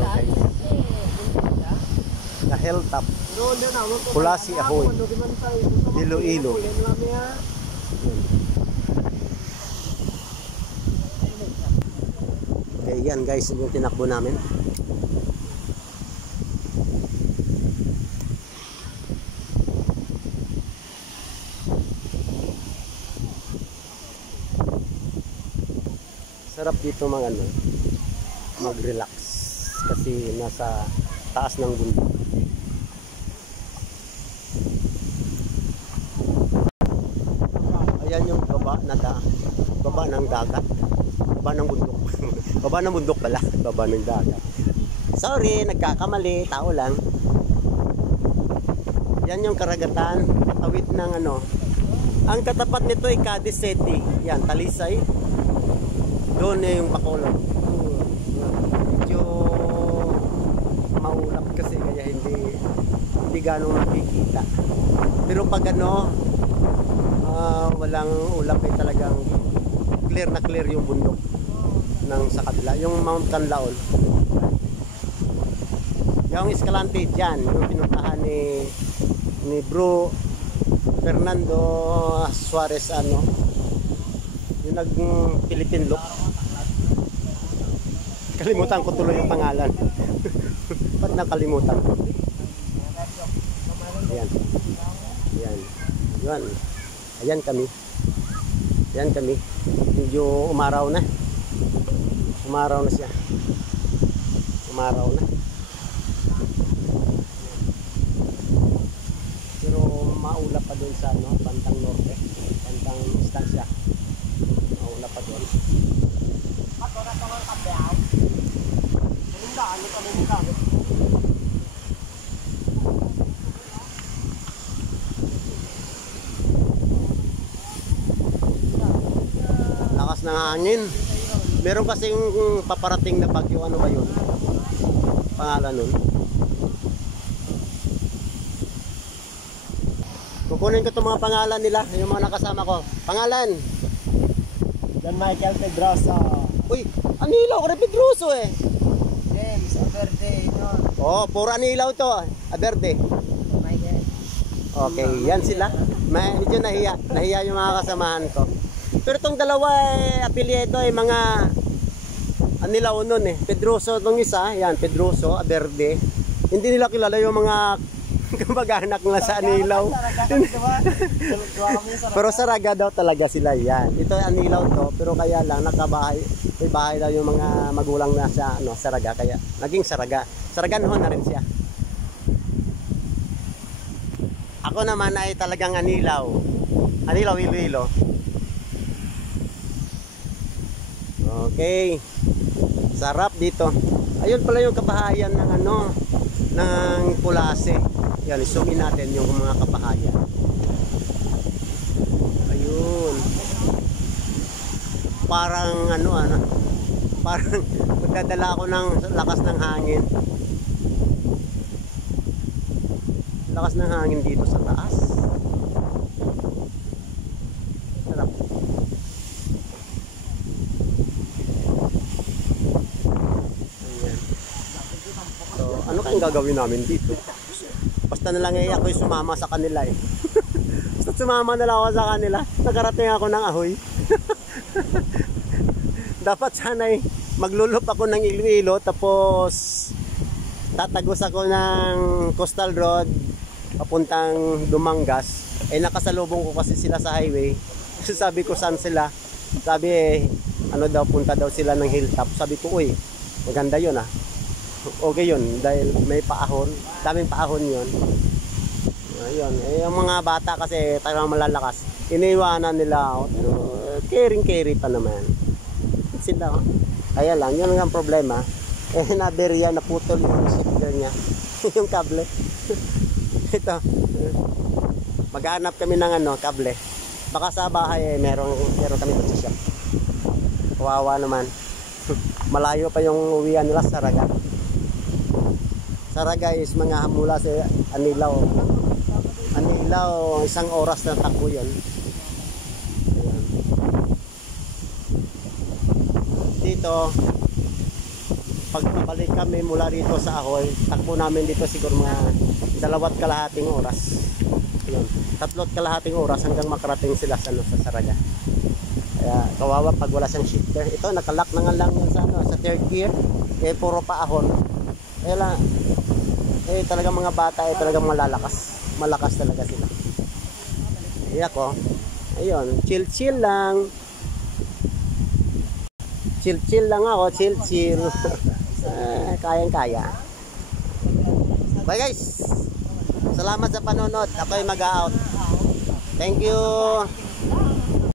ito guys. Na hilltop. Kulasi Ahoy. Iloilo. Okay, yan guys yung tinakbo namin. Sarap dito mag-relax kasi nasa taas ng bundok. Ayan yung baba ng dagat. Baba ng bundok. Baba ng bundok pala, baba ng dagat. Sorry, nagkakamali, tao lang. Yan yung karagatan, katawid ng Ang katapat nito ay Cadiz City. Yan, Talisay. Doon yung Bacolod. Medyo maulap kasi kaya hindi ganong nakikita. Pero pag walang ulap ay talagang clear na clear yung bundok ng sa kabila. Yung Mount Canlaon. Yung Escalante dyan, yung pinuntahan ni Bro Fernando Suarez yung nag-Philippine look. Kalimutan ko tuloy yung pangalan. Ba't nakalimutan ko? Ayan. Ayan. Ayan. Ayan kami. Ayan kami. Medyo umaraw na. Umaraw na siya. Umaraw na. Pero maulap pa doon sa Bantang Norte. Bantang Estancia. Maulap pa doon. Lakas ng hangin. Meron kasing paparating na bagyo. Ano ba yun? Pangalan nun. Kukunin ko itong mga pangalan nila. Yung mga nakasama ko. Pangalan? John Michael Pedroso. Uy, anilaw ko rin Pedroso eh. James Averde. Oh, puro anilaw to. Averde. Okay, yan sila. Medyo nahiya yung mga kasamahan ko. Pero itong dalawa apelyido ay mga anilaw nun eh. Pedroso itong isa, yan, Pedroso, Averde. Hindi nila kilala yung mga kamag-anak na sa anilaw. Pero Saraga daw talaga sila yan. Ito ay anilaw to, pero kaya lang nakabahay. May bahay daw yung mga magulang na sa Saraga, kaya naging Saraga. Saraganhon na rin siya. Ako naman ay talagang anilaw. Anilaw Iloilo. Okay. Sarap dito. Ayun pala yung kabahayan ng ng Kulase. Yan, isumin natin yung mga kabahayan. Ayun. Parang parang magdadala ako ng lakas ng hangin. Lakas ng hangin dito sa taas. Sarap. Ayan. So, ano kayang gagawin namin dito? Basta na lang ako'y sumama sa kanila eh. Basta sumama na lang ako sa kanila. Nakarating ako ng Ahoy. Dapat sana'y maglulup ako ng Iloilo tapos tatagos ako ng Coastal Road papuntang Dumangas. Nakasalubong ko kasi sila sa highway. Sabi ko saan sila. Sabi daw, punta daw sila ng hilltop. Sabi ko, uy, maganda yun ah. Okay yun, dahil may paahon. Daming paahon yun. Ayun, yung mga bata kasi talagang malalakas. Iniwanan nila ako. Caring pa naman. Sila. Kaya lang, yun ang problema. Naberya, naputol yung shifter niya. Yung kable. Ito. Maghanap kami ng kable. Baka sa bahay meron kami sa shop. Kawawa naman. Malayo pa yung uwian nila sa Saraga. Saraga is mga mula sa Anilaw. Anilaw, 1 oras na takbo yun. Ayan. Dito pagkabalik kami mula rito sa Ahoy, takbo namin dito siguro mga 2.5 oras. Yun, 3.5 oras hanggang makarating sila sa Saraga. Kaya kawawa pag wala siyang shifter. Ito nakalock na nga lang yan sa third gear. Puro pa ahon. Kaya lang, talagang mga bata talagang malakas talaga sila. Kaya ako, ayun, chill lang. Chill lang ako, chill. Kayang-kaya. Bye guys. Salamat sa panonood. Ako ay mag-out. Thank you.